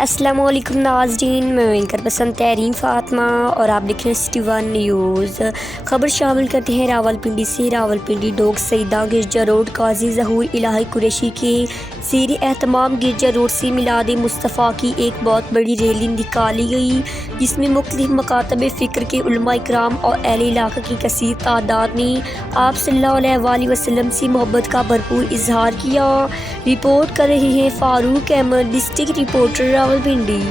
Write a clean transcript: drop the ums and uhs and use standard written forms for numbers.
अस्सलामुअलैकुम नाज़रीन, मैं एंकर पसंद तहरीन फ़ातिमा और आप देख रहे हैं सिटी वन न्यूज़। खबर शामिल करते हैं रावलपिंडी से। रावलपिंडी डोग सईदा गिरजा रोड काजी ज़हूर इलाही कुरैशी के ज़ेर एहतमाम गिरजा रोड से मिलाद मुस्तफ़ा की एक बहुत बड़ी रैली निकाली गई, जिसमें मुख्तलिफ मकातब फ़िक्र के उलमा इकराम और अहले इलाका की कसीर तादाद ने आप सल्लल्लाहु अलैहि वसल्लम से मोहब्बत का भरपूर इजहार किया। रिपोर्ट कर रहे हैं फ़ारूक अहमद, डिस्ट्रिक्ट रिपोर्टर रावलपिंडी।